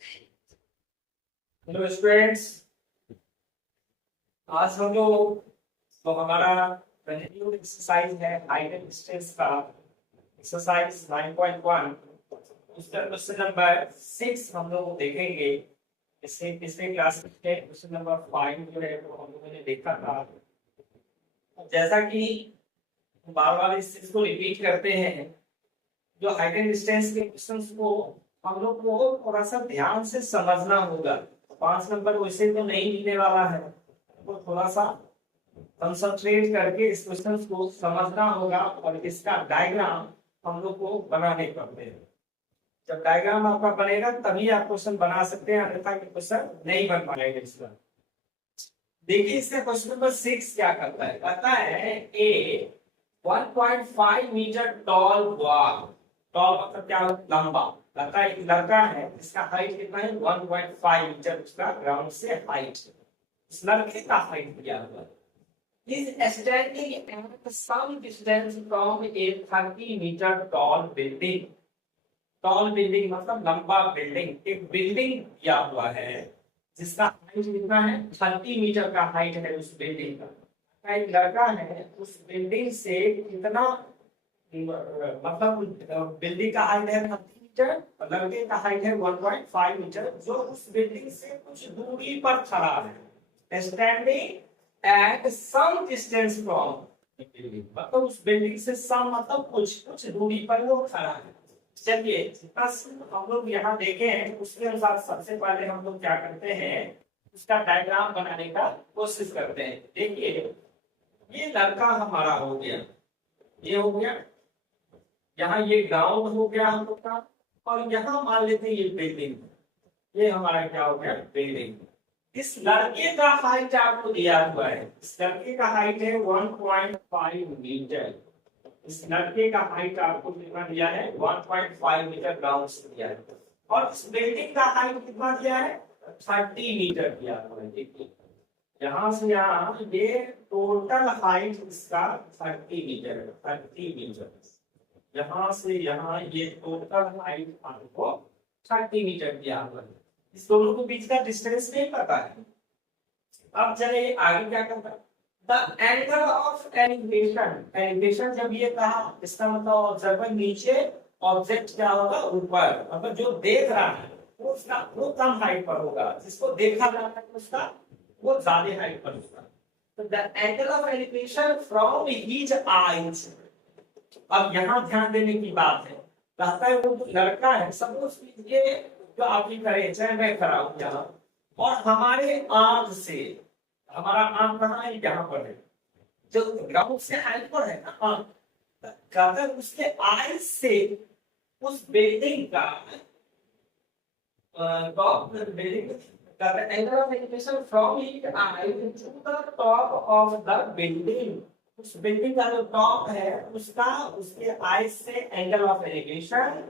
Hello students, आज हम लोग तो हमारा कंटिन्यूड एक्सरसाइज है हाइट एंड डिस्टेंस का एक्सरसाइज 9.1। उसका क्वेश्चन नंबर 6 हम लोग देखेंगे। इससे पिछले क्लास में क्वेश्चन नंबर 5 जो है वो हम लोगों ने देखा था। जैसा कि बार बार इस चीज को रिपीट करते हैं, जो हाइट एंड डिस्टेंस के क्वेश्चंस को हम लोग को थोड़ा सा ध्यान से समझना होगा। 5 नंबर वैसे तो नहीं मिलने वाला है, तो थोड़ा सा कंसंट्रेट करके इस क्वेश्चन को समझना होगा और इसका डायग्राम हम लोग को बनाने पड़ते हैं। जब डायग्राम आपका बनेगा तभी आप क्वेश्चन बना सकते हैं, अन्यथा क्वेश्चन नहीं बन पाएगा इसका। देखिए इसका क्वेश्चन नंबर 6 क्या करता है, कहता है ए 1.5 मीटर टॉल बॉय। टॉल मतलब क्या, लंबा। कहता है एक लड़का है जिसका हाइट कितना है 1.5 मीटर, उसका ग्राउंड से हाइट। इस लड़के का हाइट दिया हुआ है। Is standing at some distance from a 30 meter tall building. Tall building मतलब लंबा बिल्डिंग। एक बिल्डिंग दिया हुआ है जिसका हाइट कितना है 30 मीटर का हाइट है उस बिल्डिंग का। एक लड़का है उस बिल्डिंग से कितना, मतलब बिल्डिंग का हाइट है 30 मीटर और लड़के का हाइट है 1.5 मीटर, जो उस बिल्डिंग से कुछ दूरी पर खड़ा है। Standing at some distance from building, मतलब उस बिल्डिंग से सम मतलब कुछ दूरी पर वो खड़ा है। चलिए बस हम लोग यहाँ देखें, उसके अनुसार सबसे पहले हम लोग क्या करते हैं, उसका डायग्राम बनाने का कोशिश करते हैं। देखिए ये लड़का हमारा हो गया, ये हो गया, यहाँ ये ग्राउंड हो गया हम लोग का, और यहाँ मान लेते हैं ये बिल्डिंग, ये हमारा क्या हो गया बिल्डिंग। इस लड़के का हाइट आपको दिया हुआ है, इस लड़के का हाइट है 1.5 मीटर। इस लड़के का हाइट आपको कितना दिया है 1.5 मीटर ग्राउंड से दिया है, और इस बिल्डिंग का हाइट कितना दिया है 30 मीटर दिया हुआ है। देखिए यहाँ से यहाँ ये टोटल हाइट इसका 30 मीटर है, 30 मीटर। यहाँ से यहाँ ये टोटल हाइट आपको 30 मीटर दिया हुआ है। इस दोनों के बीच का डिस्टेंस नहीं पता है। अब चलिए आगे क्या करता है, the angle of elevation. Elevation जब ये कहा, इसका मतलब ऑब्जर्वर नीचे, ऑब्जेक्ट क्या होगा ऊपर, मतलब जो देख रहा है वो उसका वो कम हाइट पर होगा, जिसको देखा जा रहा है उसका वो ज्यादा हाइट पर होगा। तो the angle of elevation from his eyes. अब यहाँ ध्यान देने की बात है, कहता है वो लड़का है, सपोज कीजिए जो आप ही करें, चाहे मैं खड़ा हूं यहाँ, और हमारे आंख से, हमारा आंख कहाँ है यहाँ पर है, जो ग्राउंड से हाइट पर है ना आंख, कहता है उसके आईज से उस बिल्डिंग का टॉप बिल्डिंग का angle of elevation from his eye to the top of the building. उस बिल्डिंग का जो टॉप है उसका उसके आईज से angle of elevation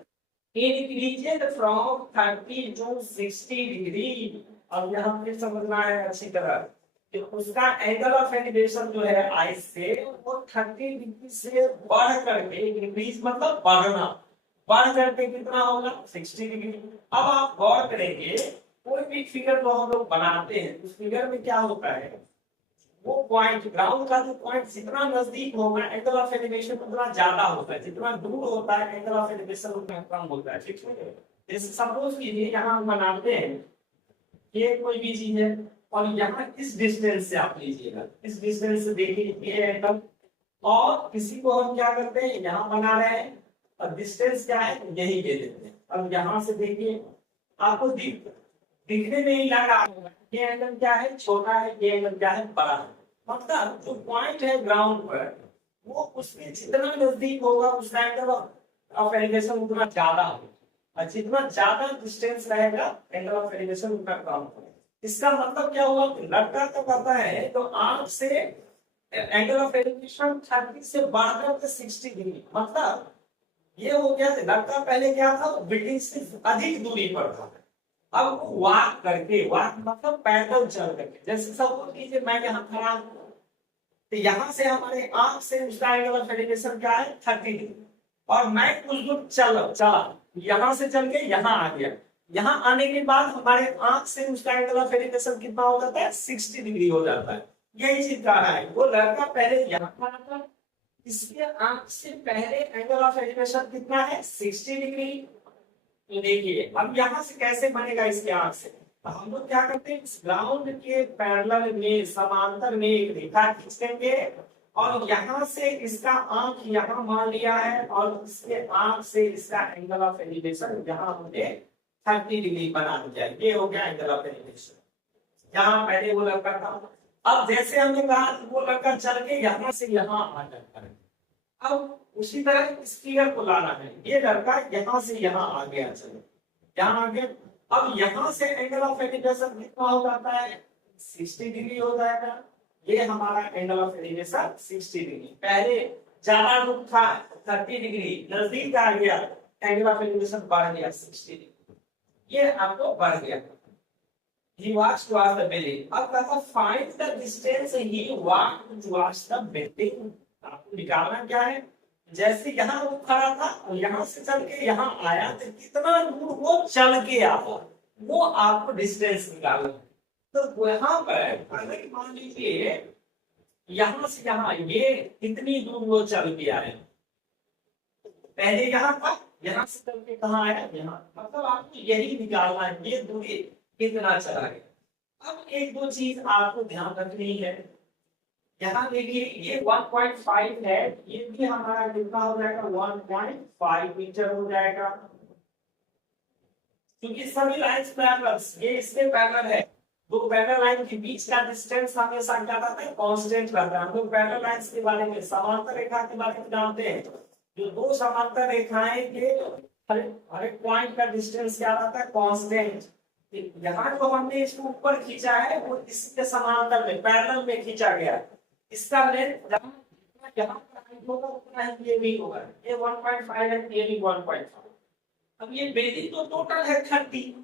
increased from 30 to 60 degree. अब यहाँ फिर समझना है अच्छी तरह कि उसका एंगल ऑफ एलिवेशन जो है आईज से वो 30 डिग्री से बढ़ करके, इंक्रीज मतलब बढ़ना, बढ़ करके कितना होगा 60 डिग्री। अब आप गौर करेंगे, कोई भी फिगर को हम लोग बनाते हैं उस फिगर में क्या होता है, वो पॉइंट ग्राउंड का जो पॉइंट जितना नजदीक होगा एंगल ऑफ एलिवेशन उतना ज्यादा होता है, जितना दूर होता है एंगल ऑफ एलिवेशन उतना कम होता है। ठीक है, जैसे सपोज कीजिए यहाँ हम बनाते हैं ये कोई भी चीज है, और यहाँ इस डिस्टेंस से आप लीजिएगा, इस डिस्टेंस से देखिए ये एंगल, और किसी को हम क्या करते हैं यहाँ बना रहे हैं और डिस्टेंस क्या है यही दे देते हैं। अब यहाँ से देखिए आपको दिखने में ही लग रहा होगा ये एंगल क्या है छोटा है, ये एंगल क्या है बड़ा है, मतलब जो पॉइंट है ग्राउंड पर वो उसके जितना नजदीक होगा उसका एंगल ऑफ एलिवेशन उतना ज्यादा होगा, और जितना ज्यादा डिस्टेंस रहेगा एंगल ऑफ एलिवेशन उतना कम होगा। इसका मतलब क्या हुआ, लड़का तो करता है तो आंख से एंगल ऑफ एलिवेशन 30 से बढ़कर 60 डिग्री, मतलब ये हो गया। लड़का पहले क्या था बिल्डिंग से अधिक दूरी पर था, अब वॉक करके, वॉक मतलब पैदल चल करके, जैसे सपोज कीजिए मैं यहाँ खड़ा हूँ तो यहाँ से हमारे आंख से उसका एंगल ऑफ एलिवेशन क्या है 30 डिग्री, और मैं कुछ दूर चला यहाँ से चल के यहाँ आ गया, यहाँ आने के बाद हमारे आंख से उसका एंगल ऑफ एलिवेशन कितना हो जाता है, 60 डिग्री हो जाता है। यही चीज कह रहा है, वो लड़का पहले यहाँ खड़ा था, इसके आंख से पहले एंगल ऑफ एलिवेशन कितना है, 60 डिग्री। तो देखिए अब यहाँ से कैसे बनेगा इसके आंख से, तो हम लोग क्या करते हैं, इस ग्राउंड के पैरेलल में समांतर में एक रेखा खींच देंगे, और यहाँ से इसका आंख यहाँ मान लिया है, और इसके आंख से इसका एंगल ऑफ एलिवेशन यहाँ हमने 30 डिग्री बना दिया। ये हो गया एंगल ऑफ एलिवेशन। यहाँ पहले वो लड़का था, अब जैसे हमने कहा वो लड़का चल के यहाँ से यहाँ आ जाता है। अब उसी तरह इस फिगर को लाना है, ये लड़का यहाँ से यहाँ आ गया, चलो यहाँ आ गया। अब यहाँ से एंगल ऑफ एलिवेशन कितना हो जाता है, 60 डिग्री हो जाएगा। ये हमारा एंगल ऑफ एलिवेशन 60 डिग्री। पहले ज्यादा दूर था 30 डिग्री, नजदीक आ गया एंगल ऑफ एलिवेशन बढ़ गया 60 डिग्री, ये आपको बढ़ गया। He walks towards the building. अब कहता find the distance he walked towards the building. आपको निकालना क्या है, जैसे यहाँ वो खड़ा था और यहाँ से चल के यहाँ आया, तो कितना दूर वो चल के आया, वो आपको डिस्टेंस निकालना है। तो यहाँ पर अगर मान लीजिए यहाँ से यहाँ ये कितनी दूर वो चल के आया, पहले यहाँ था, यहाँ से चल के कहाँ आया, यहाँ, मतलब आपको यही निकालना है, ये दूरी कितना चला गया। अब एक दो चीज आपको ध्यान रखनी है, यहाँ देखिए ये 1.5 है, ये भी हमारा कितना हो जाएगा, 1.5 मीटर हो जाएगा, क्योंकि सभी लाइंस पैरेलल, ये इसके पैरेलल है। दो पैरेलल लाइन के बीच का डिस्टेंस हमेशा क्या रहता है, कांस्टेंट रहता है। हम लोग पैरेलल लाइंस के बारे में, समांतर रेखा के बारे में जानते हैं, जो दो समांतर रेखाएं के हर एक पॉइंट का डिस्टेंस क्या रहता है, कांस्टेंट। यहाँ जो हमने इसको ऊपर खींचा है वो इसके समांतर में पैरेलल में खींचा गया, इसका लेंथ यहाँ पर होगा उतना ही ये भी होगा, ये 1.5 है, ये भी 1.5। अब ये बेसिक तो टोटल है 30,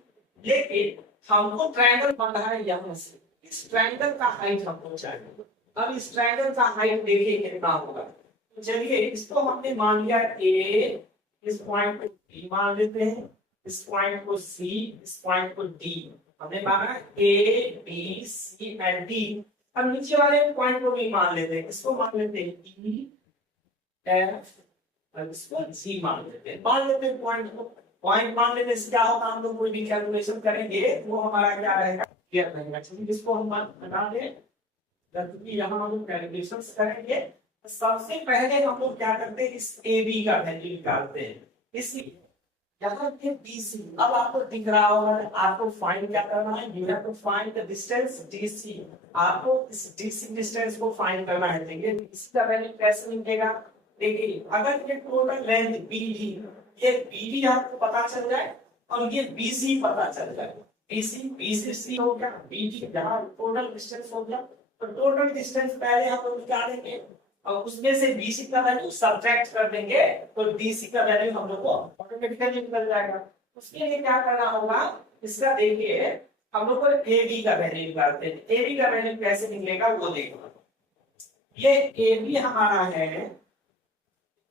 लेकिन हमको ट्रायंगल बना है यहाँ से, इस ट्रायंगल का हाइट हमको चाहिए। अब इस ट्रायंगल का हाइट देखिए कितना होगा, तो चलिए इसको हमने मान लिया ए, इस पॉइंट को बी मान लेते हैं, इस पॉइंट को सी, इस पॉइंट को डी, हमने माना A B C and D. अब नीचे वाले पॉइंट को भी मान लेते हैं, इसको मान लेते हैं ई एफ और इसको जी मान लेते हैं, पॉइंट को पॉइंट मान लेने से क्या होगा, हम लोग कोई भी कैलकुलेशन करेंगे वो हमारा क्या रहेगा, क्लियर रहेगा। चलिए इसको हम बना दें, जब यहाँ हम लोग कैलकुलेशंस करेंगे तो सबसे पहले हम लोग क्या करते हैं, इस ए बी का वैल्यू निकालते हैं। इसलिए यहाँ पे BC, अब आपको दिख रहा होगा, आपको फाइंड क्या करना है, you have to find the distance DC। आपको इस DC डिस्टेंस को फाइंड करना है। देखिए इसका वैल्यू कैसे मिलेगा, देखिए अगर ये टोटल लेंथ BD, ये BD आपको पता चल जाए और ये BC पता चल जाए, BC हो गया, BD जहाँ टोटल डिस्टेंस हो गया, तो टोटल डिस्टेंस पहले हम लोग निकालेंगे और उसमें से BC का वैल्यू सब्ट्रैक्ट कर देंगे, तो DC का वैल्यू हम लोग को ऑटोमेटिकली निकल जाएगा। उसके लिए क्या करना होगा, इसका देखिए हम लोग को AB का वैल्यू निकालते हैं। AB का वैल्यू कैसे निकलेगा वो देखो, ये AB हमारा है,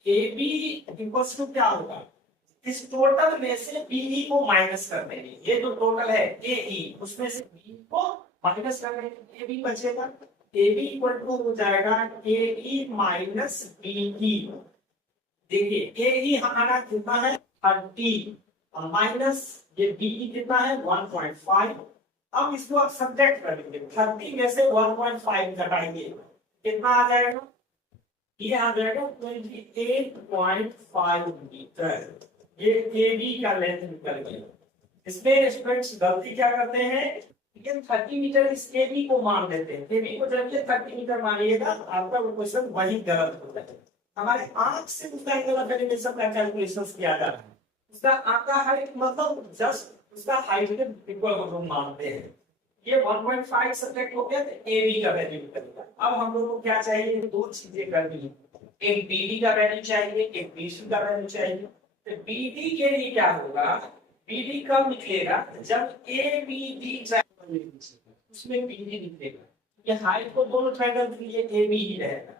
AB इक्वल्स टू क्या होगा, इस टोटल में से BE को माइनस कर देंगे, ये जो टोटल है AE उसमें से BE को माइनस कर देंगे, AB बचेगा, AB इक्वल टू हो जाएगा AE माइनस BE। देखिए AE हमारा कितना है 30 और माइनस ये BE कितना है 1.5। अब इसको आप सब्ट्रैक्ट कर देंगे, 30 में से 1.5 घटाएंगे, कितना आ जाएगा, ये आ जाएगा 28.5 मीटर। ये AB का लेंथ निकल गया। इसमें स्टूडेंट्स गलती क्या करते हैं, लेकिन 30 मीटर इस AB को मान देते हैं, AB को जब ये 30 मीटर मानिएगा आपका वो क्वेश्चन वही गलत होता है। हमारे आंख से उसका एंगल ऑफ एलिवेशन का कैलकुलेशंस किया जा रहा है, उसका आंख का हाइट मतलब जस्ट उसका हाइट के इक्वल को हम मानते हैं। ये 1.5 सब्ट्रैक्ट हो गया तो AB का वैल्यू निकलेगा। अब हम लोग को क्या चाहिए, दो चीजें करनी है, एक BD का वैल्यू चाहिए, एक BC का वैल्यू चाहिए। तो BD के लिए क्या होगा, BD कब निकलेगा, जब ABD उसमें BD निकलेगा, ये हाइट को दोनों ट्रायंगल के लिए AB ही रहेगा।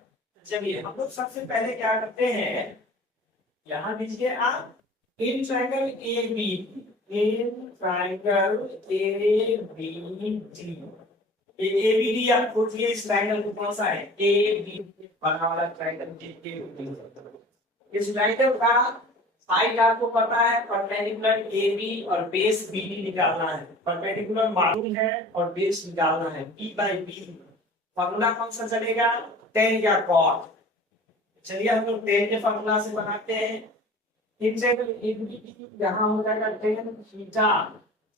चलिए हम लोग सबसे पहले क्या करते हैं, यहाँ दीजिए आप in triangle AB, in triangle ABD, ABD आप खोजिए, इस ट्राइंगल को कौन सा है, ABD बना वाला ट्राइंगल ABD। इस ट्राइंगल का हाइट आपको पता है, परपेंडिकुलर AB और बेस BD निकालना है, परपेंडिकुलर मालूम है और बेस निकालना है, P/B। फॉर्मूला कौन सा चलेगा, tan या cot। चलिए हम लोग tan के फॉर्मूला से बनाते हैं। यहाँ हो जाएगा tan थीटा,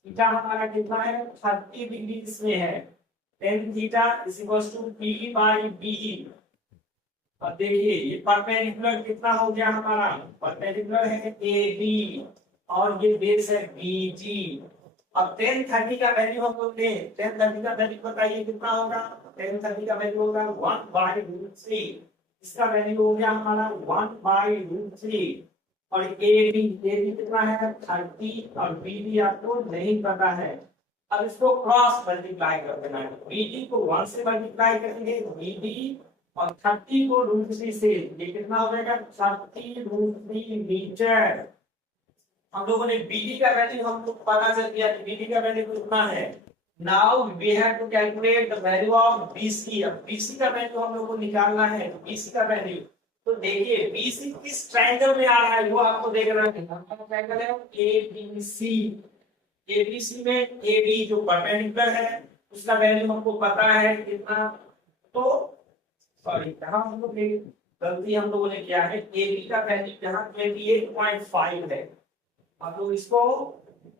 थीटा हमारा कितना है 30 डिग्री इसमें है, tan theta is equal to P/B। अब देखिए ये परपेंडिकुलर कितना हो गया हमारा, परपेंडिकुलर है AB और ये बेस है BG। अब tan 30 का वैल्यू हम लोग ले, tan 30 का वैल्यू बताइए कितना होगा, tan 30 का वैल्यू होगा 1/√3। इसका वैल्यू हो गया हमारा 1/√3। और AB कितना है 30 और BD आपको नहीं पता है। अब इसको क्रॉस मल्टीप्लाई कर देना है, BD को 1 से मल्टीप्लाई करेंगे BD और 30 को √3 से, ये कितना हो जाएगा 30√3 मीटर। हम लोगों ने BD का वैल्यू हम लोग पता चल गया कि BD का वैल्यू कितना है। Now we have to calculate the value of BC। अब BC का वैल्यू हम लोग को निकालना है, BC का वैल्यू तो देखिए BC किस ट्रायंगल में आ रहा है वो आपको देखना है। हमारा ट्रायंगल है ABC, ABC में AB जो परपेंडिकुलर है उसका वैल्यू हमको पता है कितना, तो सॉरी यहाँ हम लोग गलती हम लोगों ने किया है, AB का वैल्यू यहाँ 28.5 है। आप लोग इसको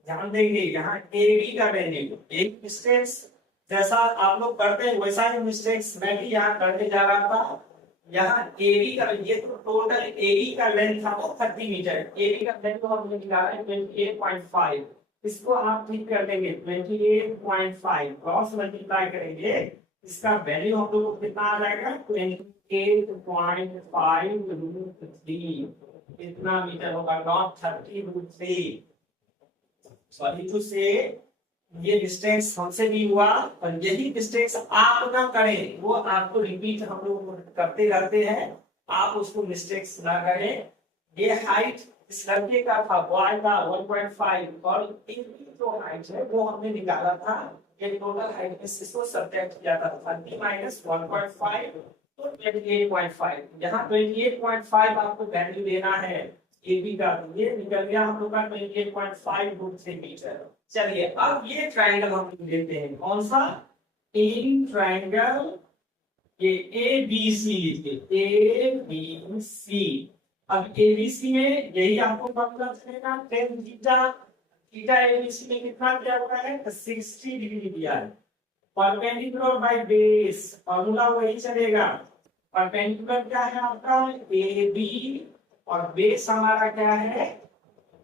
ध्यान देंगे, यहाँ AB का वैल्यू, एक मिस्टेक्स जैसा आप लोग करते हैं वैसा ही मिस्टेक्स मैं भी यहाँ करने जा रहा था। यहाँ AB का, ये तो टोटल AB का लेंथ था वो 30 मीटर, AB का वैल्यू हमने निकाला है 28.5। इसको आप ठीक कर देंगे 28.5 क्रॉस मल्टीप्लाई करेंगे, इसका वैल्यू हम लोग को कितना आ जाएगा 28.5√3, इतना मीटर होगा, नॉट 30√3। सॉरी टू से ये मिस्टेक्स हमसे भी हुआ और यही मिस्टेक्स आप ना करें, वो आपको रिपीट हम लोग करते रहते हैं, आप उसको मिस्टेक्स ना करें। ये हाइट इस लड़के का था बॉय का 1.5 और इनकी जो हाइट है वो हमने निकाला था, ये टोटल हाइट में इसको सब्ट्रैक्ट किया था 30 माइनस 1.5 तो 28.5। यहाँ 28.5 आपको वैल्यू देना है AB का, ये निकल गया हम लोग का 28.5 मीटर। चलिए अब ये ट्रायंगल हम लेते हैं, कौन सा, इन ट्रायंगल ये ABC लीजिए, ABC। अब ABC में यही आपको पता चलेगा tan थीटा, थीटा ABC में कितना दिया हुआ है 60 डिग्री दिया है, परपेंडिकुलर बाय बेस फॉर्मूला वही चलेगा। परपेंडिकुलर क्या है आपका AB और बेस हमारा क्या है,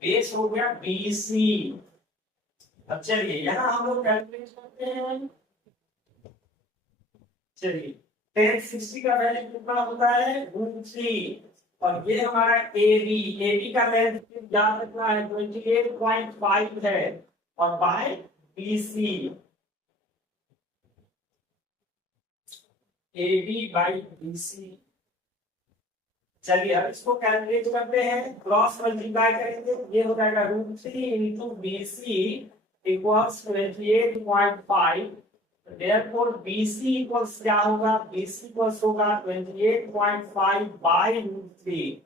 बेस हो गया BC। अब चलिए यहाँ हम लोग कैलकुलेट करते हैं, चलिए tan 60 का वैल्यू कितना होता है √3 और ये हमारा AB का लेंथ याद रखना है 28.5 है और by BC, AB by BC। चलिए अब इसको कैलकुलेट करते हैं, क्रॉस मल्टीप्लाई करेंगे, ये हो जाएगा √3 into BC equals 28.5। Therefore BC equals क्या होगा, BC इक्वल्स होगा 28.5 बाय √3।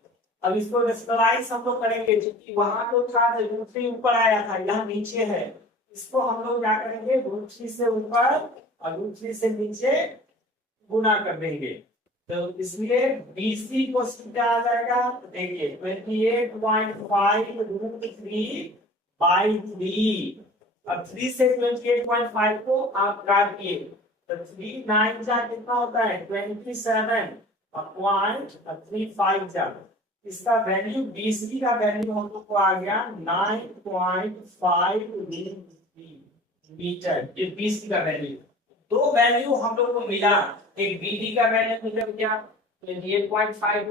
अब इसको रेशनलाइज हम लोग करेंगे, क्योंकि वहां तो था √3 ऊपर आया था, यहाँ नीचे है, इसको हम लोग क्या करेंगे √3 से ऊपर और √3 से नीचे गुना कर देंगे, तो इसलिए BC को क्या आ जाएगा, देखिए 28.5 √3 3। अब 3 से 28.5 को आप काटिए तो 3 9 जा कितना होता है 27 और पॉइंट 35 जा, इसका वैल्यू BC का वैल्यू हम लोग को आ गया 9.5 मीटर। ये BC का वैल्यू, दो वैल्यू हम लोग को मिला, एक BD का वैल्यू मिल गया 28.5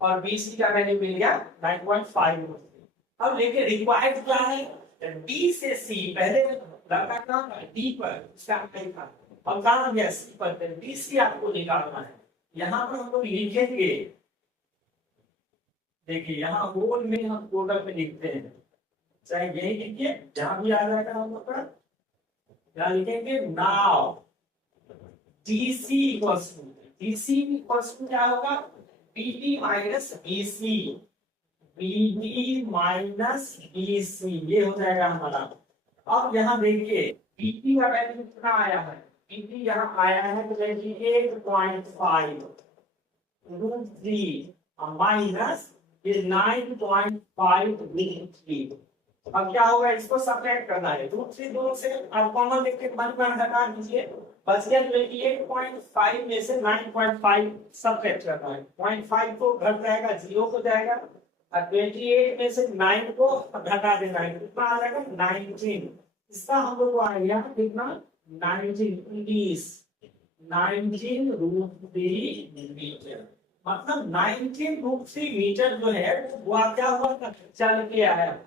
और BC का वैल्यू मिल गया 9.5। अब लेके रिक्वायर्ड क्या है, D से C, पहले लड़का कहाँ था D पर, उसका नहीं था, अब कहाँ गया C पर, DC आपको निकालना है। यहाँ पर हम लोग लिखेंगे, देखिए यहाँ होल में हम टोटल में लिखते हैं चाहे यही लिखिए, जहां भी आ जाएगा हम लोग का, यहाँ लिखेंगे now DC equals to, DC equals to क्या होगा, PT minus BC, PT minus BC, ये हो जाएगा हमारा। अब यहाँ देखिए पीटी का वैल्यू कितना आया है, पीटी यहाँ आया है 28.5 रूट 3 माइनस ये 9.5 रूट 3। अब क्या होगा, इसको सब्ट्रैक्ट करना है, रूट 3 दोनों से आप कॉमन लेके मन हटा दीजिए, बच गया 28.5 में से 9.5 सब्ट्रैक्ट करना है, 0.5 को घट जाएगा, 0 हो जाएगा, और 28 में से 9 को घटा देना है, कितना आ जाएगा 19। इसका हम लोग को आ गया कितना 19 रूट 3 मीटर, मतलब 19 रूट 3 मीटर जो है वो क्या हुआ, चल के आया।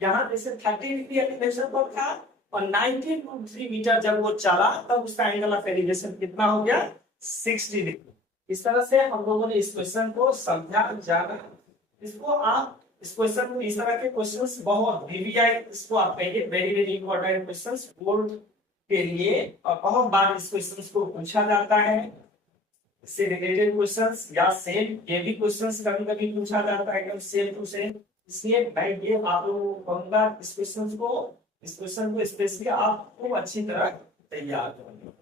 यहाँ जैसे 30 डिग्री एलिवेशन पर था और 19 रूट 3 मीटर जब वो चला तब उसका एंगल ऑफ एलिवेशन कितना हो गया 60 डिग्री। इस तरह से हम लोगों ने इस क्वेश्चन को समझा जाना। इसको आप इस क्वेश्चन को, इस तरह के क्वेश्चंस बहुत वीवीआई, इसको आप कहिए very very important questions board के लिए, और बहुत बार इस क्वेश्चंस को पूछा जाता है, इससे रिलेटेड क्वेश्चंस या सेम ये भी क्वेश्चंस कभी कभी पूछा जाता है एकदम सेम टू सेम। इसलिए मैं ये आप लोगों को कहूंगा इस क्वेश्चन को स्पेशली आपको अच्छी तरह तैयार करना।